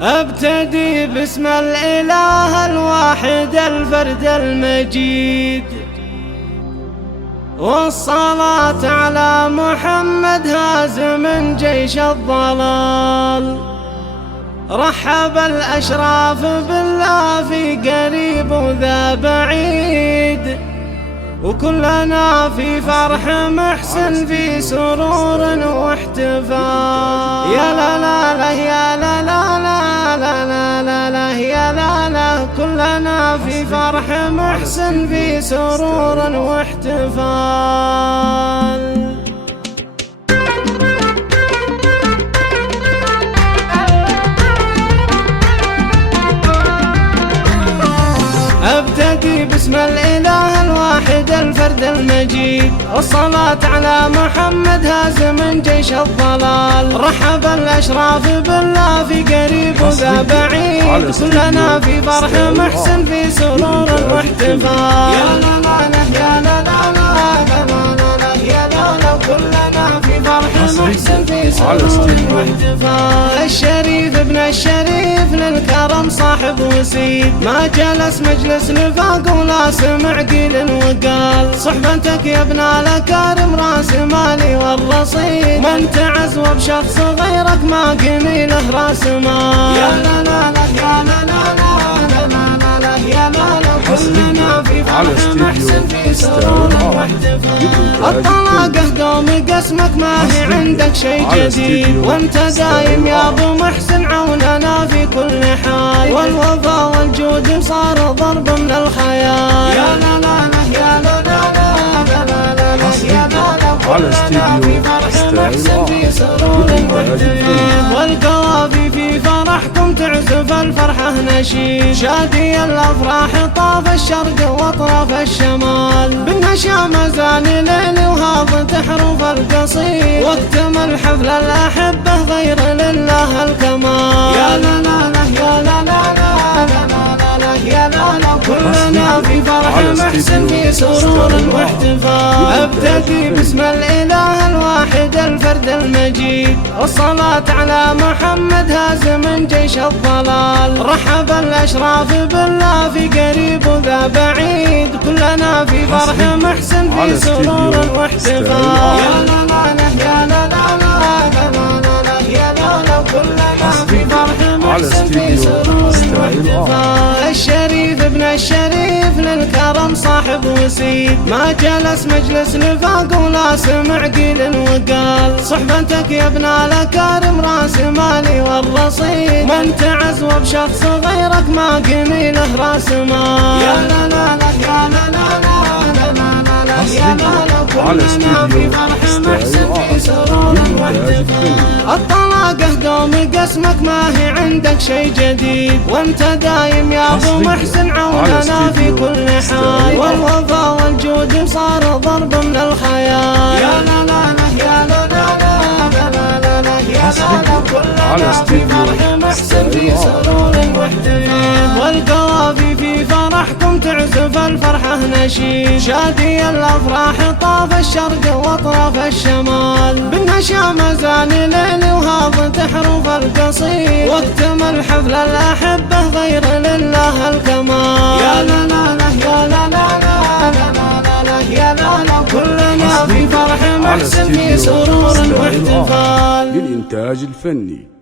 ابتدي باسم الإله الواحد الفرد المجيد، والصلاة على محمد هازم جيش الضلال. رحب الأشراف بالله في قريب وذا بعيد، وكلنا في فرح محسن في سرور واحتفال. يا لا لا لا يا لا لا لا لا لا لا لا يا لا لا، كلنا في فرح محسن في سرور واحتفال. ابتدي باسم الإله الواحد الفرد المجيد، والصلاة على محمد هازم جيش الضلال. رحب الأشراف بالله في قريب وذا بعيد، كلنا في فرح محسن في سرور واحتفال. يا لا لا لا يا لا لا لا لا يا لا لا، كلنا في فرح محسن في سرور واحتفال. الشريف ابن الشريف للكرم صاحب وسيد، ما جلس مجلس نفاق ولا سمع قيل وقال. صحبتك يا ابن الأكارم راس مالي والرصيد، من تعز وبشخص غيرك ما قمي له راس مال. يا لا لا لا يا لا لا لا لا لا يا لا لا، كلنا في فرح محسن في سرور واحتفال. الطلاقة قوم قسمك ما هي عندك شي جديد، وانت دايم يا ابو محسن عوننا في كل حال. والوفا والجود صار ضرب من الخيال. يا لا لا لا يا لا لا لا لا لا لا يا لا لا، كلنا في فرح محسن في سرور واحتفال. والقوافي في فرحكم تعزف الفرحة نشيد، شادي الأفراح طاف الشرق واطراف الشمال. بالنشا مزاني ليل وهاضت حروف القصيد، واكتمل حفل الأحبة غير لله الكمال. يا لا لا لا يا لا لا لا لا يا لا لا، كلنا في فرح محسن في سرور واحتفال. ابتدي باسم الإله الواحد الفرد المجيد، والصلاة على محمد هازم جيش الضلال. رحب الأشراف بالله في قريب وذا بعيد، كلنا في فرح محسن في سرور واحتفال. يا لا لا لا يا لا لا لا لا يا لا لا، كلنا في فرح محسن في سرور واحتفال. الشريف ابن الشريف للكرم صاحب وسيد، ما جلس مجلس نفاق ولا سمع قيل وقال. صحبتك يا ابن الأكارم راس مالي والرصيد، من تعز وبشخص غيرك ما قمي له راس مال. يا لا لا لا يا لا لا لا لا يا لا لا، كلنا في فرح محسن في سرور واحتفال. الطلاقة قوم قسمك ما هي عندك شي جديد، وانت دايم يا ابو محسن عوننا في كل حال. والوفا والجود صار ضرب من الخيال. يا لا لا لا يا لا لا لا لا لا يا لا لا، كلنا في فرح محسن في سرور واحتفال. والقوافي في فرحكم تعزف الفرحة نشيد، شادي الأفراح طاف الشرق واطراف الشمال. بالنشا مزاني ليل وهاضت حروف القصيد، واكتمل حفل الأحبة غير لله الكمال. يا لا لا لا يا لا لا لا لا يا لا لا، كلنا في فرح محسن في سرور واحتفال. للإنتاج الفني